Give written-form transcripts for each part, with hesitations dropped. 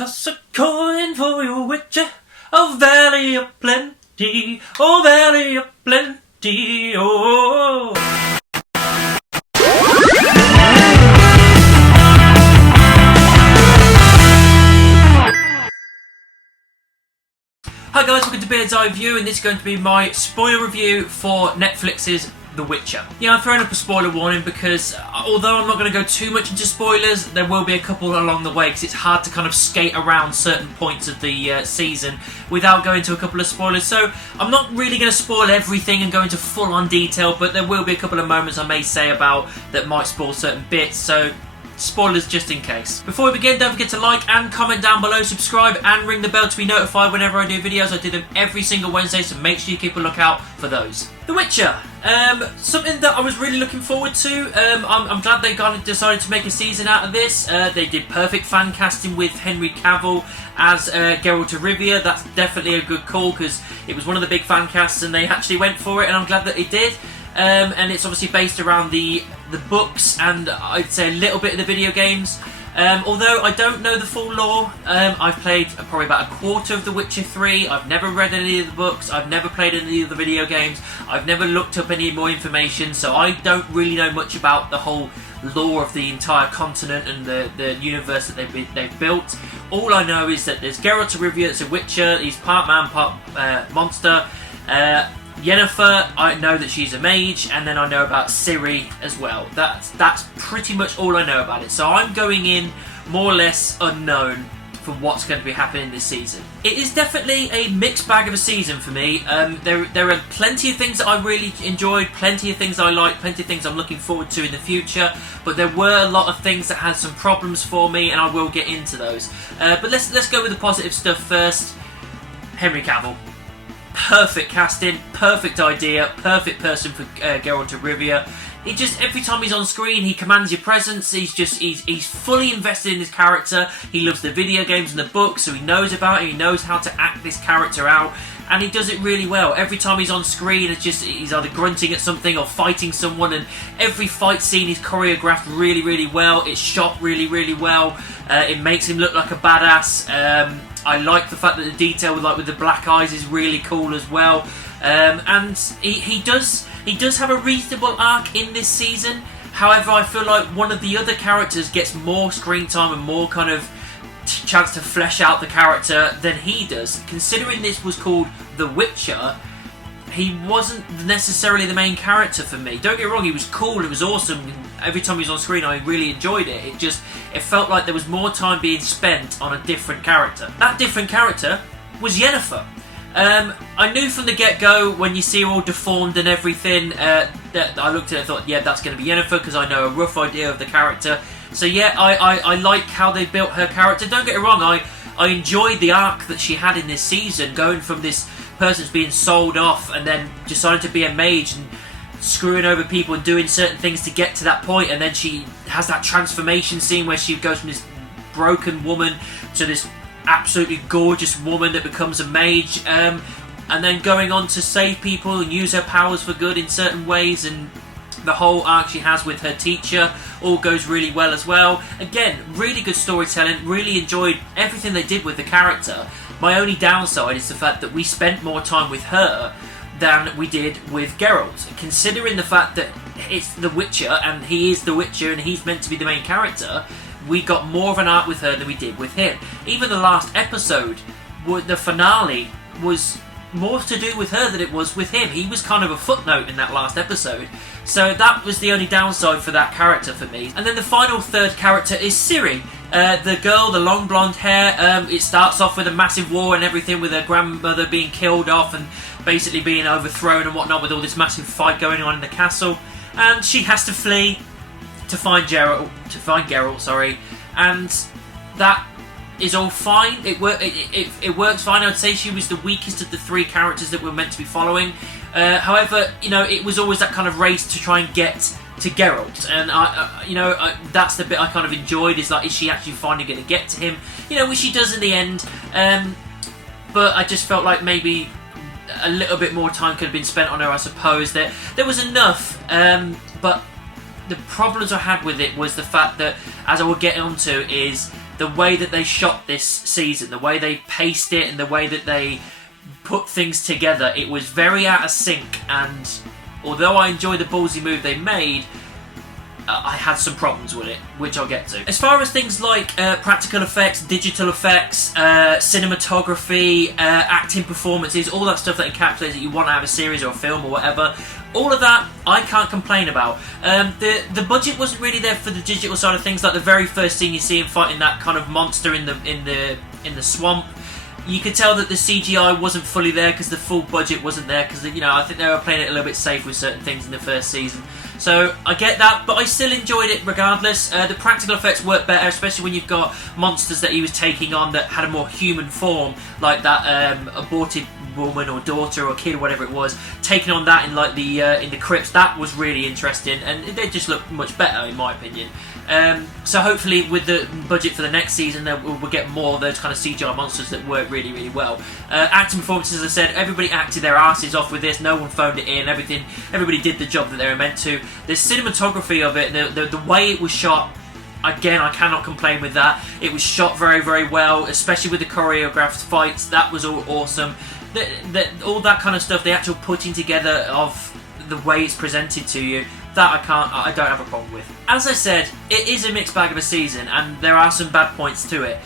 Toss a coin for your witcher, oh valley of plenty, oh valley of plenty, oh. Hi guys, welcome to Bird's Eye View, and this is going to be my spoiler review for Netflix's The Witcher. Yeah, I'm throwing up a spoiler warning because although I'm not going to go too much into spoilers, there will be a couple along the way because it's hard to kind of skate around certain points of the season without going to a couple of spoilers. So I'm not really going to spoil everything and go into full-on detail, but there will be a couple of moments I may say about that might spoil certain bits, so spoilers just in case. Before we begin, don't forget to like and comment down below, subscribe and ring the bell to be notified whenever I do videos. I do them every single Wednesday, so make sure you keep a lookout for those. The Witcher. Something that I was really looking forward to. I'm glad they decided to make a season out of this. They did perfect fan casting with Henry Cavill as Geralt of Rivia. That's definitely a good call because it was one of the big fan casts and they actually went for it, and I'm glad that it did. And it's obviously based around the books and I'd say a little bit of the video games. Although I don't know the full lore, I've played probably about a quarter of The Witcher 3, I've never read any of the books, I've never played any of the video games, I've never looked up any more information, so I don't really know much about the whole lore of the entire continent and the universe that they've built. All I know is that there's Geralt of Rivia that's a Witcher, he's part man, part monster. Yennefer, I know that she's a mage, and then I know about Ciri as well. That's pretty much all I know about it. So I'm going in more or less unknown for what's going to be happening this season. It is definitely a mixed bag of a season for me. There are plenty of things that I really enjoyed, plenty of things I like, plenty of things I'm looking forward to in the future, but there were a lot of things that had some problems for me, and I will get into those. But let's go with the positive stuff first. Henry Cavill. Perfect casting, perfect idea, perfect person for Geralt of Rivia. He just, every time he's on screen, he commands your presence. He's fully invested in his character. He loves the video games and the books, so he knows about it. He knows how to act this character out, and he does it really well. Every time he's on screen, it's just he's either grunting at something or fighting someone, and every fight scene is choreographed really, really well. It's shot really, really well. It makes him look like a badass. I like the fact that the detail with the black eyes is really cool as well. And he does have a reasonable arc in this season. However, I feel like one of the other characters gets more screen time and more kind of chance to flesh out the character than he does. Considering this was called The Witcher, he wasn't necessarily the main character for me. Don't get me wrong, he was cool, it was awesome. Every time he was on screen, I really enjoyed it. It felt like there was more time being spent on a different character. That different character was Yennefer. I knew from the get-go, when you see her all deformed and everything, that I looked at it and thought, yeah, that's going to be Yennefer, because I know a rough idea of the character. So yeah, I like how they built her character. Don't get me wrong, I enjoyed the arc that she had in this season, going from this person who's being sold off and then deciding to be a mage and screwing over people and doing certain things to get to that point, and then she has that transformation scene where she goes from this broken woman to this absolutely gorgeous woman that becomes a mage, and then going on to save people and use her powers for good in certain ways, and the whole arc she has with her teacher all goes really well as well. Again, really good storytelling, really enjoyed everything they did with the character. My only downside is the fact that we spent more time with her than we did with Geralt. Considering the fact that it's The Witcher, and he is The Witcher, and he's meant to be the main character, we got more of an arc with her than we did with him. Even the last episode, the finale, was more to do with her than it was with him. He was kind of a footnote in that last episode. So that was the only downside for that character for me. And then the final third character is Ciri. The girl, the long blonde hair, it starts off with a massive war and everything, with her grandmother being killed off and basically being overthrown and whatnot, with all this massive fight going on in the castle. And she has to flee to find Geralt, and that is all fine. It works fine. I'd say she was the weakest of the three characters that we're meant to be following. However, you know, it was always that kind of race to try and get to Geralt, and that's the bit I kind of enjoyed. Is she actually finally going to get to him? You know, which she does in the end. But I just felt like maybe a little bit more time could have been spent on her. I suppose that there was enough, but the problems I had with it was the fact that, as I will get onto, is the way that they shot this season, the way they paced it, and the way that they put things together, it was very out of sync. And although I enjoy the ballsy move they made, I had some problems with it, which I'll get to. As far as things like practical effects, digital effects, cinematography, acting performances, all that stuff that encapsulates that you want out of a series or a film or whatever, all of that I can't complain about. The budget wasn't really there for the digital side of things. Like the very first scene you see him fighting that kind of monster in the swamp, you could tell that the CGI wasn't fully there because the full budget wasn't there, because I think they were playing it a little bit safe with certain things in the first season. So I get that, but I still enjoyed it regardless. The practical effects work better, especially when you've got monsters that he was taking on that had a more human form, like that aborted woman or daughter or kid or whatever it was, taking on that in like the crypts. That was really interesting, and they just look much better in my opinion. So hopefully with the budget for the next season we'll get more of those kind of CGI monsters that work really, really well. Acting performances, as I said, everybody acted their asses off with this. No one phoned it in. Everybody did the job that they were meant to. The cinematography of it, the way it was shot, again, I cannot complain with that. It was shot very, very well, especially with the choreographed fights. That was all awesome. All that kind of stuff, the actual putting together of the way it's presented to you, that I don't have a problem with. As I said, it is a mixed bag of a season, and there are some bad points to it.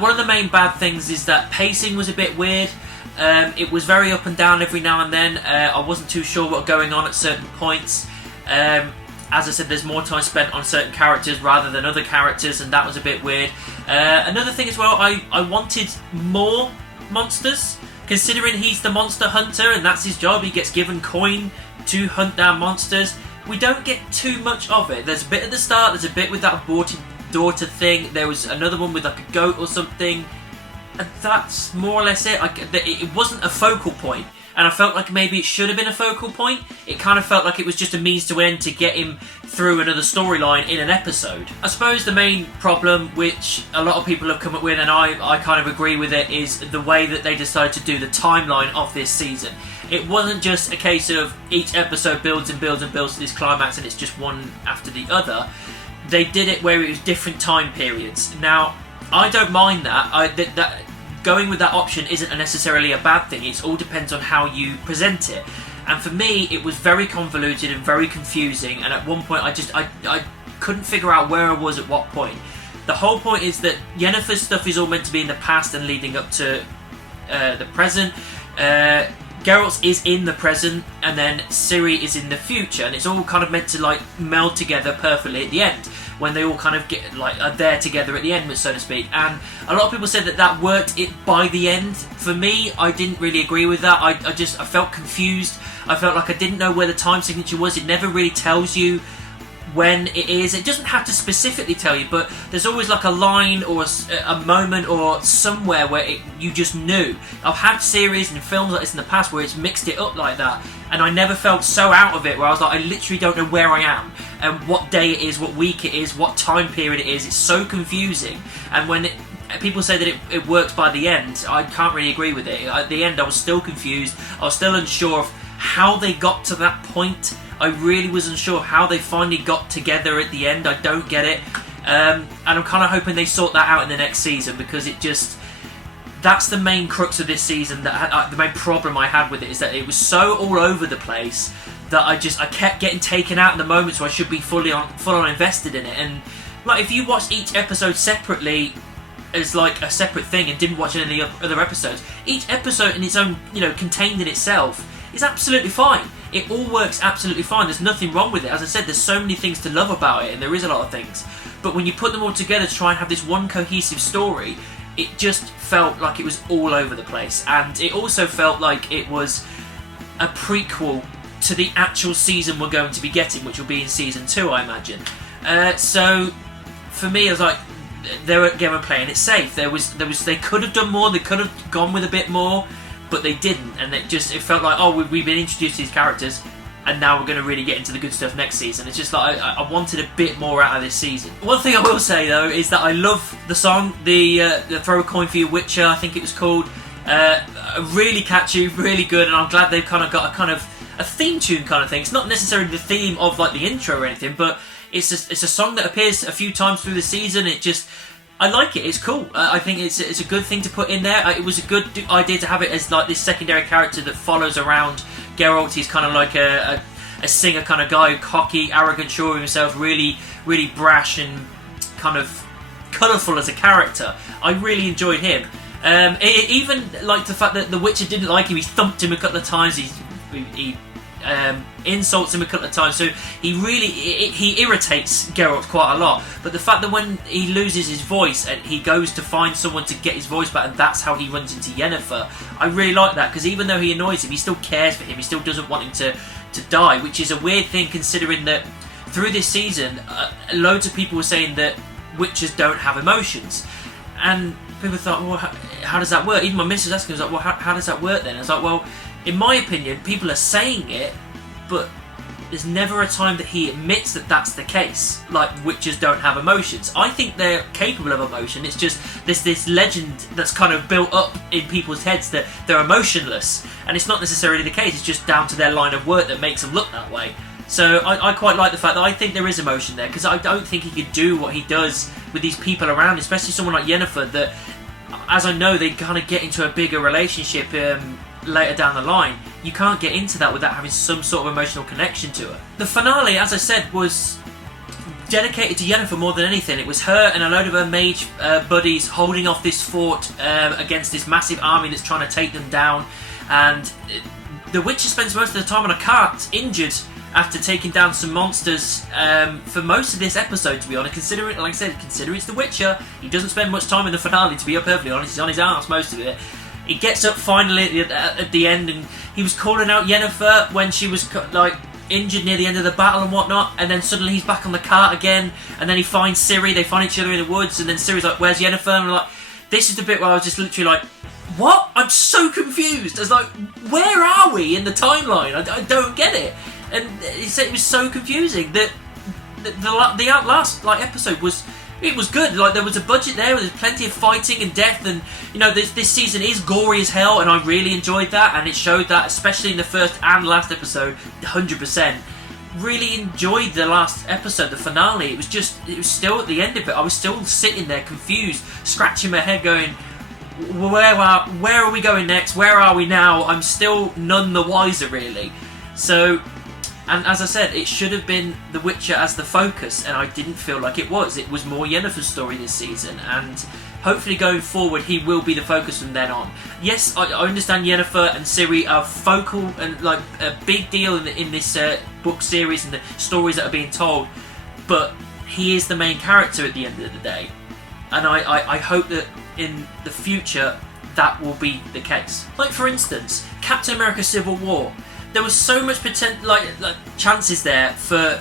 One of the main bad things is that pacing was a bit weird. It was very up and down every now and then. I wasn't too sure what was going on at certain points. As I said, there's more time spent on certain characters rather than other characters, and that was a bit weird. Another thing as well, I wanted more monsters, considering he's the monster hunter and that's his job. He gets given coin to hunt down monsters. We don't get too much of it. There's a bit at the start, there's a bit with that aborted daughter thing, there was another one with like a goat or something, and that's more or less it. It wasn't a focal point, and I felt like maybe it should have been a focal point. It kind of felt like it was just a means to end to get him through another storyline in an episode. I suppose the main problem, which a lot of people have come up with, and I kind of agree with it, is the way that they decided to do the timeline of this season. It wasn't just a case of each episode builds and builds and builds to this climax and it's just one after the other. They did it where it was different time periods. Now, I don't mind that. That going with that option isn't necessarily a bad thing. It all depends on how you present it. And for me, it was very convoluted and very confusing, and at one point I couldn't figure out where I was at what point. The whole point is that Yennefer's stuff is all meant to be in the past and leading up to the present. Geralt's is in the present, and then Ciri is in the future, and it's all kind of meant to like meld together perfectly at the end, when they all kind of get like are there together at the end, so to speak. And a lot of people said that worked it by the end. For me, I didn't really agree with that. I felt confused. I felt like I didn't know where the time signature was. It never really tells you when it is. It doesn't have to specifically tell you, but there's always like a line or a moment or somewhere where you just knew. I've had series and films like this in the past where it's mixed it up like that, and I never felt so out of it where I was like, I literally don't know where I am and what day it is, what week it is, what time period it is. It's so confusing. And when people say that it works by the end, I can't really agree with it. At the end I was still confused. I was still unsure of how they got to that point. I really was unsure how they finally got together at the end. I don't get it. And I'm kind of hoping they sort that out in the next season, because that's the main crux of this season. The main problem I had with it is that it was so all over the place that I kept getting taken out in the moments where I should be full on invested in it. And like, if you watched each episode separately as like a separate thing and didn't watch any of the other episodes, each episode in its own, contained in itself, is absolutely fine. It all works absolutely fine. There's nothing wrong with it. As I said, there's so many things to love about it, and there is a lot of things. But when you put them all together to try and have this one cohesive story, it just felt like it was all over the place. And it also felt like it was a prequel to the actual season we're going to be getting, which will be in season 2, I imagine. So for me, I was like, they were playing it safe. They could have done more. They could have gone with a bit more, but they didn't, and it felt like, oh, we've been introduced to these characters, and now we're going to really get into the good stuff next season. It's just like I wanted a bit more out of this season. One thing I will say though is that I love the song, the Throw a Coin for Your Witcher, I think it was called. Really catchy, really good, and I'm glad they've kind of got a theme tune kind of thing. It's not necessarily the theme of like the intro or anything, but it's a song that appears a few times through the season. I like it. It's cool. I think it's a good thing to put in there. It was a good idea to have it as like this secondary character that follows around Geralt. He's kind of like a singer kind of guy, cocky, arrogant, sure of himself, really, really brash and kind of colourful as a character. I really enjoyed him. Even like the fact that the Witcher didn't like him. He thumped him a couple of times. He insults him a couple of times, so he irritates Geralt quite a lot. But the fact that when he loses his voice and he goes to find someone to get his voice back, and that's how he runs into Yennefer, I really like that, because even though he annoys him, he still cares for him. He still doesn't want him to die, which is a weird thing considering that through this season, loads of people were saying that Witchers don't have emotions, and people thought, well, how does that work? Even my missus asking, was like, well, how does that work then? I was like, well, in my opinion, people are saying it, but there's never a time that he admits that that's the case. Like, Witchers don't have emotions. I think they're capable of emotion. It's just this legend that's kind of built up in people's heads that they're emotionless, and it's not necessarily the case. It's just down to their line of work that makes them look that way. So I quite like the fact that I think there is emotion there, because I don't think he could do what he does with these people around, especially someone like Yennefer, that, as I know, they kind of get into a bigger relationship later down the line. You can't get into that without having some sort of emotional connection to her. The finale, as I said, was dedicated to Yennefer more than anything. It was her and a load of her mage buddies holding off this fort against this massive army that's trying to take them down, and the Witcher spends most of the time on a cart, injured, after taking down some monsters for most of this episode, to be honest. Considering, like I said, considering it's The Witcher, he doesn't spend much time in the finale, to be perfectly honest. He's on his arse most of it. He gets up finally at the end, and he was calling out Yennefer when she was like injured near the end of the battle and whatnot, and then suddenly he's back on the cart again, and then he finds Ciri. They find each other in the woods, and then Ciri's like, "Where's Yennefer?" And I'm like, this is the bit where I was just literally like, what? I'm so confused. I was like, where are we in the timeline? I don't get it. And he said it was so confusing that the last episode was good. Like, there was a budget there, there's plenty of fighting and death, and you know, this season is gory as hell, and I really enjoyed that, and it showed that, especially in the first and last episode, 100%. Really enjoyed the last episode, the finale. It was still at the end of it, I was still sitting there confused, scratching my head going, where are we going next? Where are we now? I'm still none the wiser, really. So, and as I said, it should have been The Witcher as the focus, and I didn't feel like it was. It was more Yennefer's story this season, and hopefully going forward he will be the focus from then on. Yes, I understand Yennefer and Ciri are focal and like a big deal in this book series and the stories that are being told, but he is the main character at the end of the day, and I hope that in the future that will be the case. Like, for instance, Captain America Civil War. There was so much potential, like chances there for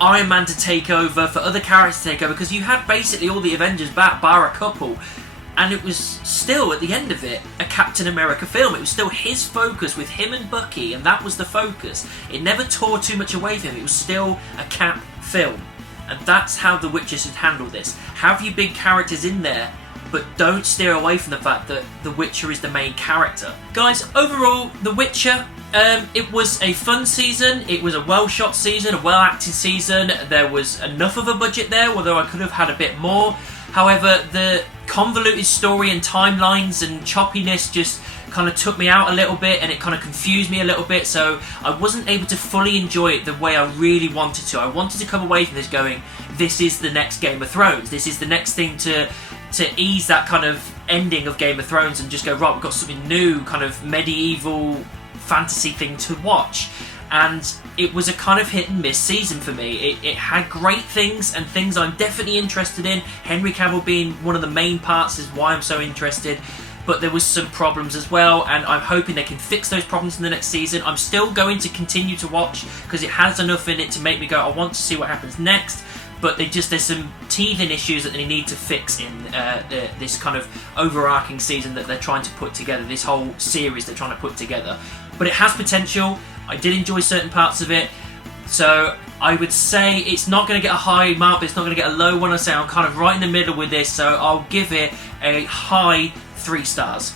Iron Man to take over, for other characters to take over, because you had basically all the Avengers back, bar a couple, and it was still, at the end of it, a Captain America film. It was still his focus with him and Bucky, and that was the focus. It never tore too much away from him. It was still a Cap film, and that's how The Witcher should handle this. Have your big characters in there, but don't steer away from the fact that The Witcher is the main character. Guys, overall, The Witcher, it was a fun season, it was a well-shot season, a well-acted season. There was enough of a budget there, although I could have had a bit more. However, the convoluted story and timelines and choppiness just kind of took me out a little bit, and it kind of confused me a little bit, so I wasn't able to fully enjoy it the way I really wanted to. I wanted to come away from this going, this is the next Game of Thrones, this is the next thing to ease that kind of ending of Game of Thrones and just go, right, we've got something new, kind of medieval fantasy thing to watch. And it was a kind of hit and miss season for me. It had great things and things I'm definitely interested in. Henry Cavill being one of the main parts is why I'm so interested, but there was some problems as well, and I'm hoping they can fix those problems in the next season. I'm still going to continue to watch because it has enough in it to make me go, I want to see what happens next. But there's some teething issues that they need to fix in this kind of overarching season that they're trying to put together, this whole series they're trying to put together. But it has potential. I did enjoy certain parts of it, so I would say it's not going to get a high mark, but it's not going to get a low one. I say I'm kind of right in the middle with this, so I'll give it a high 3 stars.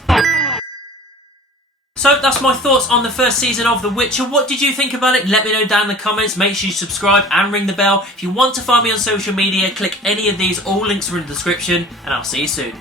So that's my thoughts on the first season of The Witcher. What did you think about it? Let me know down in the comments. Make sure you subscribe and ring the bell. If you want to find me on social media, click any of these. All links are in the description, and I'll see you soon.